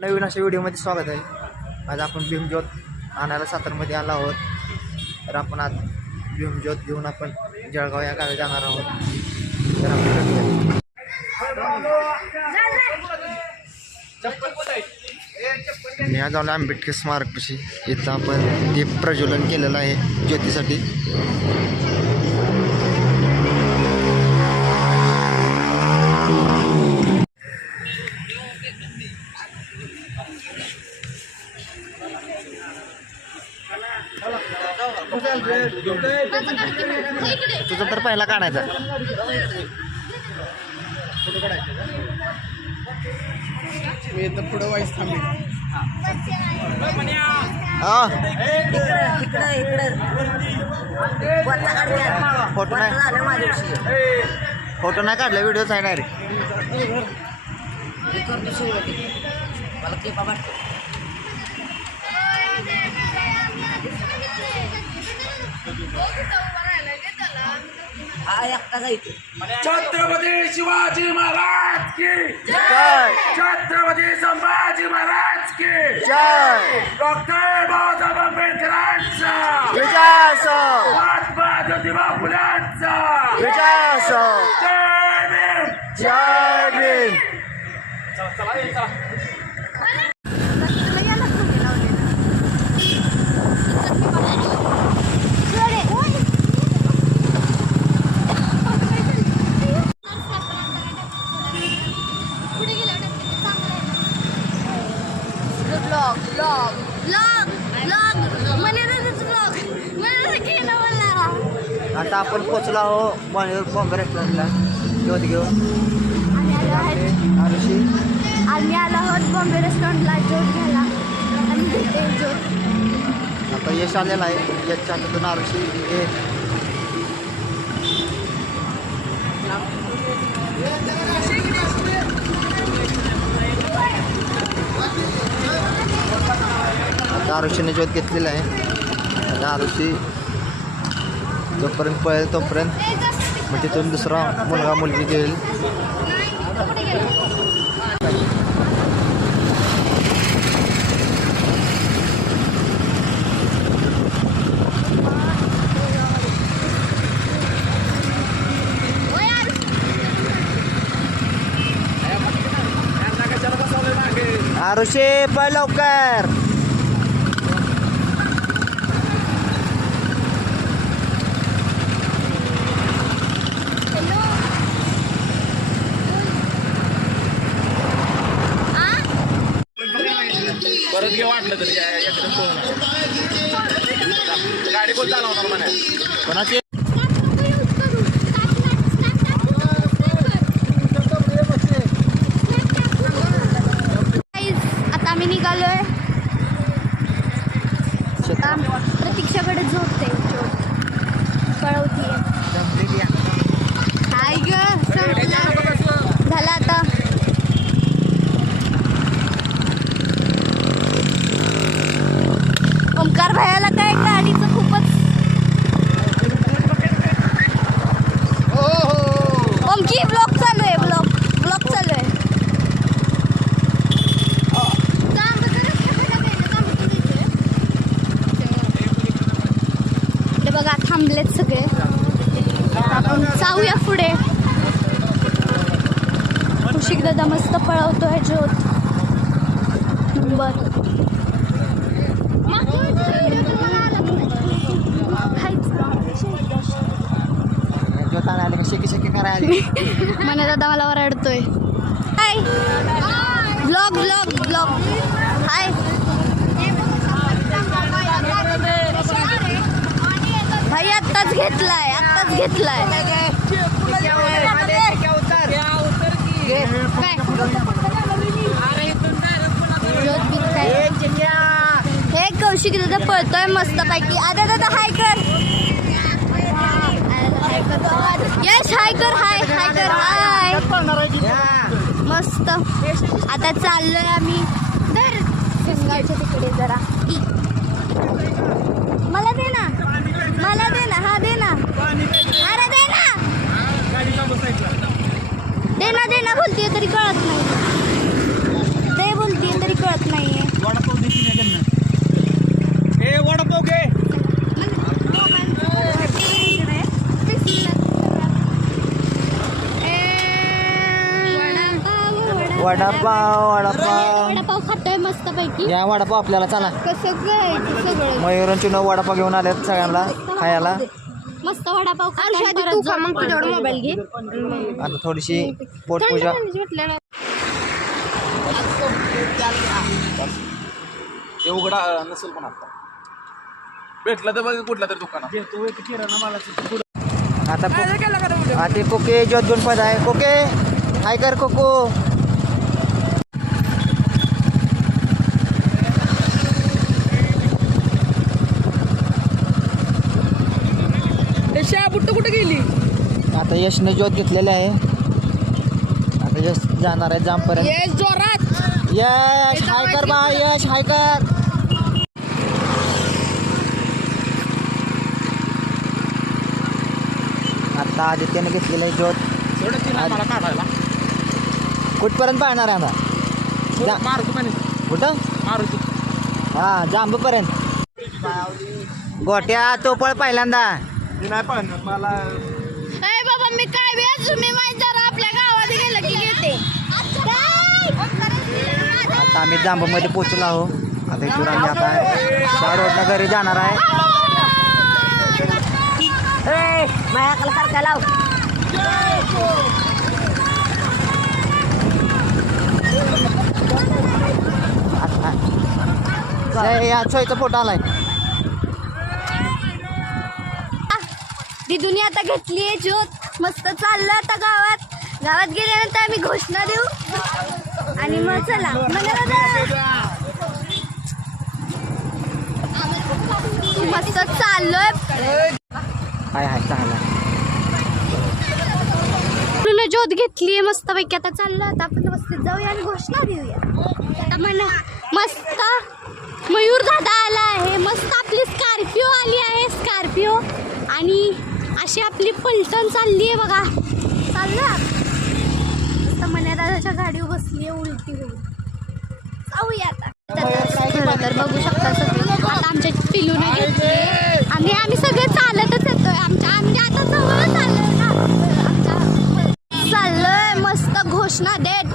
नवीन अशा व्हिडिओमध्ये स्वागत आहे. आज आपण भीमज्योत आणायला सातारमध्ये आलो आहोत. तर आपण आज भीमज्योत घेऊन आपण जळगाव या गावी जाणार आहोत. तर आपण या जाऊन आंबेडकर स्मारकपाशी इथं आपण दीप प्रज्वलन केलेलं आहे ज्योतीसाठी. तुझा तर पहिला काढायचा. मी तर पुढं वाईस थांबेल. फोटो नाही काढला, व्हिडिओच आहे डायरेक्ट. छत्रपती शिवाजी महाराज की जय. छत्रपती संभाजी महाराज की जय. डॉक्टर बाबासाहेब आंबेडकरांचा विजय असो. महात्मा ज्योतिबा फुल्यांचा विजय असो. जय भीम. जय भीम. आता आपण पोचलो आहो बॉम्बे रेस्टॉरंटला ज्योत घेऊन. आम्ही आलो आहोत बॉम्बे रेस्टॉरंटला ज्योत घ्यायला आणि घेते ज्योत. आता यश आलेला आहे. यशच्या हातातून आरुषी हे आता आरुषीने ज्योत घेतलेला आहे. आता आरुषी जोपर्यंत पळेल तोपर्यंत मग तिथून दुसरा मुलगा मुलगी घेईल. आरुषी पळ लवकर. परत घे वाटलं तर गाडी कोण चालवणार म्हणा. कोणाची आता आम्ही निघालोय. प्रतीक्षाकडे झोपते कळवतीये. हाय ग झाला आता. ओमकार भैयाला काय गाडीचं खूपच. ओमकी ब्लॉक चालू आहे. ब्लॉक चालू आहे. इकडे बघा थांबलेत सगळे. आपण जाऊया पुढे. खुशिक दादा मस्त पळवतोय ज्योत. बर ज्योत आणायला का शेकी शेकी करायला. मने दादा मला ओरडतोय. हाय ब्लॉग हाय. भाई आत्ताच घेतलाय. हे कौशिक दादा पळतोय मस्त पैकी. आदा दादा हाय कर. यश हाय कर. हाय मस्त. आता चाललोय आम्ही सिंगाच्या तिकडे जरा. मला दे ना. हा दे ना. अरे दे ना. दे ना बोलतीये तरी कळत नाही. ते बोलतीये तरी कळत वडापाव वडापाव वडापाव खातोय मस्त पैकी. या वडापाव आपल्याला चला. कसं करायचं सगळं मयूरांची नऊ वडापाव घेऊन आलेत सगळ्यांना खायला. मस्त वडापाव खातोय. तू खा मग तुझ्यावर मोबाईल घे. आता थोडीशी पोटपूजा. हे उघडा नसेल पण आता भेटलं तर बघ कुठला तरी दुकानात. आता ते कोके ज्योत घेऊन पद आहे. कोके हाय कर कोको. बुट्टू कुठे गेली? आता यशने ज्योत घेतलेले आहे. आता यश जाणार आहे जामपर्यंत. जोरात यश हाय कर बा. यश हाय कर. आता आदित्यने घेतलेलं आहे ज्योत. मला काढायला कुठपर्यंत पाहणार आहे आता? मारुती म्हणे कुठं? मारुती हा जांबूपर्यंत. गोट्या तो पळ पहिल्यांदा. मी नाही पाहणार मला. अरे बाबा मी काय वेळ तुम्ही माहिती जरा आपल्या गावात गेलं की घेते. आता आम्ही जांबूमध्ये पोचलो आहो. आता इथून आम्ही आता रोडला घरी जाणार आहे. माझ्याकडे सारखा लाव. या सोयीचा फोटो आलाय. ती दुनिया आता घेतली आहे ज्योत. मस्त चाललं आता गावात. गावात गेल्यानंतर आम्ही घोषणा देऊ आणि मग चला मस्त चाललोय. हाय हाय चांगला. ज्योत घेतलीये मस्त पैकी. आता चाललं आता आपण मस्त जाऊया आणि घोषणा देऊया. आता म्हणा मस्त मयूर दादा आला आहे. मस्त आपली स्कॉर्पिओ आली आहे. स्कॉर्पिओ आणि अशी आपली पलटण चालली आहे बघा. चाललं मस्त मन्या दादाच्या गाडीवर बसली आहे उलटी होऊन. जाऊया आता. खरं तर बघू शकता सगळे. आता आमच्या पिलूने घेतली. आम्ही सगळे चालतच येतोय. आमच्या आता जवळच आलोय ना. चाललोय मस्त घोषणा देत